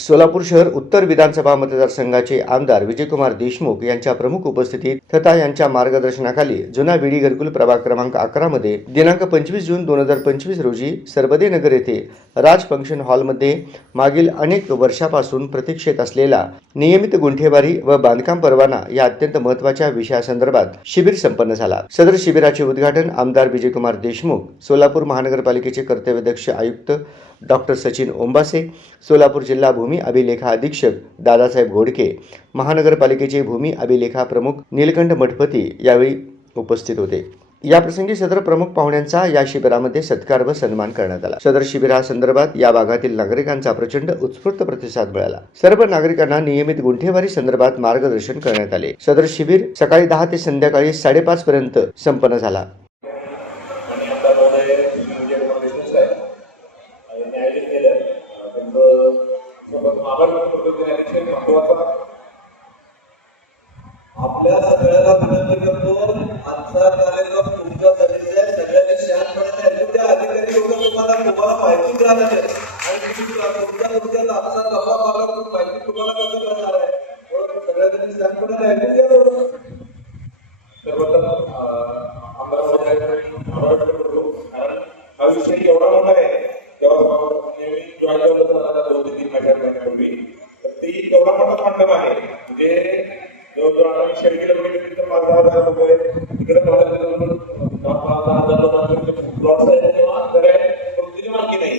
सोलापूर शहर उत्तर विधानसभा मतदारसंघाचे आमदार विजयकुमार देशमुख यांच्या प्रमुख उपस्थितीत तथा यांच्या मार्गदर्शनाखाली जुना विडी घरकुल प्रभाग क्रमांक अकरा मध्ये दिनांक पंचवीस जून दोन हजार पंचवीस रोजी सर्वदेनगर येथे राज फंक्शन हॉलमध्ये मागील अनेक वर्षापासून प्रतीक्षेत असलेला नियमित गुंठेवारी व बांधकाम परवाना या अत्यंत महत्त्वाच्या विषयासंदर्भात शिबिर संपन्न झाला. सदर शिबिराचे उद्घाटन आमदार विजयकुमार देशमुख सोलापूर महानगरपालिकेचे कर्तव्यदक्ष आयुक्त डॉक्टर सचिन ओंबासे सोलापूर जिल्हा भूमी अभिलेखा अधीक्षक दादासाहेब घोडके महानगरपालिकेचे भूमी अभिलेखा प्रमुख नीलकंठ मठपती यावेळी उपस्थित होते. याप्रसंगी सदर प्रमुख पाहुण्यांचा या शिबिरामध्ये सत्कार व सन्मान करण्यात आला. सदर शिबिरासंदर्भात या भागातील नागरिकांचा प्रचंड उत्स्फूर्त प्रतिसाद मिळाला. सर्व नागरिकांना नियमित गुंठेवारी संदर्भात मार्गदर्शन करण्यात आले. सदर शिबिर सकाळी दहा ते संध्याकाळी साडेपाच पर्यंत संपन्न झाला. अतिशय महत्त्वाचा आपल्या सगळ्याला विनंती करतो आजचा कार्यक्रम तुमच्यासाठी आहे सगळ्यांनी ऐकून त्या अधिकारी लोक तुम्हाला तुम्हाला माहिती द्यायला नाही आणि तुमच्या तुमच्या माहिती तुम्हाला कसं आहे? म्हणून सगळ्यांनी ऐकून घ्या सर्वप्रथम आमदार साहेब आभार व्यक्त करतो कारण हा विषय एवढा मोठा आहे दोन ते तीन महिन्यापूर्वी तर ती एवढा मोठा खंडम आहे. म्हणजे जवळजवळ आता शे किलोमीटर तिथं पाच दहा हजार रुपये तिकडे मला जवळजवळ पाच दहा हजार लोकांचे म्हणजे प्लॉट्स आहेत तेव्हा खरे कोणतीची मालकी नाही.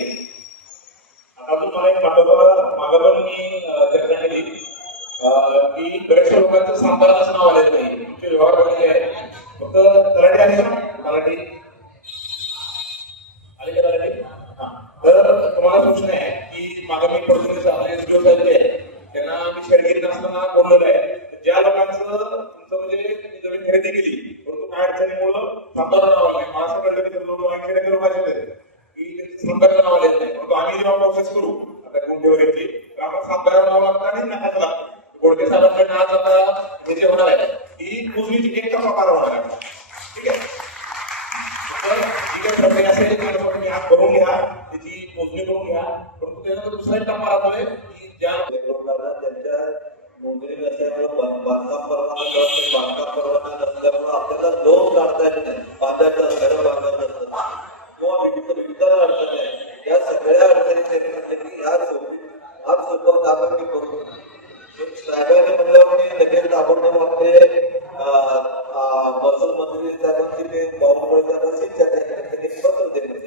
आता अजून मला एक पाठवला मागं पण मी अं, चर्चा केली की बऱ्याचशा लोकांचं सांबार असं नाव आलेलं नाही. परंतु प्रोसेस करू. आता कोणत्या घेतली. तर आम्हाला सांबार नाव लागतं आणि नकाच लागतं गोडके साहेबांकडनं आज आता हे जे होणार आहे ही मोजणीची एक टप्पा पार होणार आहे. ठीक आहे? तर ही प्रक्रिया असेल ती तुम्ही आज करून घ्या. त्याची मोजणी करून घ्या. परंतु त्यानंतर दुसरा एक टप्पा राहतोय की ज्या त्यांच्या नोंदणी असल्यामुळे बांधकाम परवाना नसतं, बांधकाम मी आपले महसूल मंत्री साहेबांची ते बावनकुळे साहेबांची त्यांनी पत्र दिले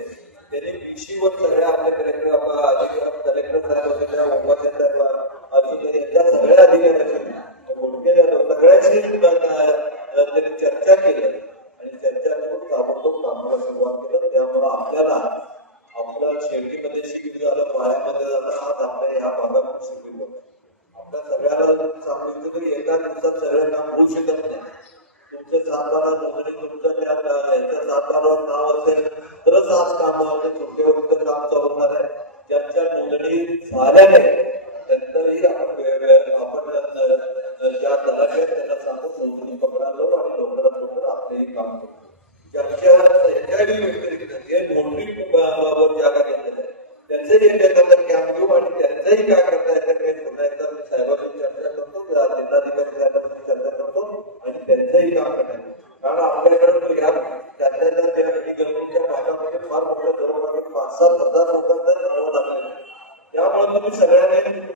त्यांनी विषयीवर सगळ्या आपल्या कलेक्टर कलेक्टर साहेब होते त्या उपाध्यक्ष साहेब अजून यांच्या सगळ्या अधिकाऱ्यांशी मोठे सगळ्यांशी त्यांनी चर्चा केली. आणि चर्चा करून ताबडतोब कामाला सुरुवात केलं. त्यामुळे आपल्याला आपलं शेतीमध्ये शिबिर झालं पाण्यामध्ये झालं आज आपल्या ह्या भागात शिबिर होतं सांगितलं एका दिवसात सगळं काम होऊ शकत नाही. तुमचं सातबारा नोंदणी तुमच्या त्या याच्या सातबारावर नाव असेल तरच आज काम म्हणजे छोटे काम चालवणार आहे. ज्यांच्या नोंदणी झाल्या नाही त्यांच्याही आपण ज्या तलाठी त्यांना सांगून नोंदणी पकडालो आणि लवकरात लवकर आपलेही काम करू. ज्यांच्या याच्याही व्यतिरिक्त जे नोंदणी बाबत जागा घेतलेल्या त्यांचंही एक एखादं कॅम्प घेऊ आणि त्यांचंही काय करता येतं ते पुन्हा एकदा मी साहेबांशी चर्चा करतो त्या जिल्हाधिकारी साहेबांशी चर्चा करतो काम कारण आपल्याकडे तो त्यातल्या त्यात त्या भागामध्ये फार मोठ्या जवळपास पाच सात हजार लोकांचा त्यामुळे तुम्ही सगळ्यांनी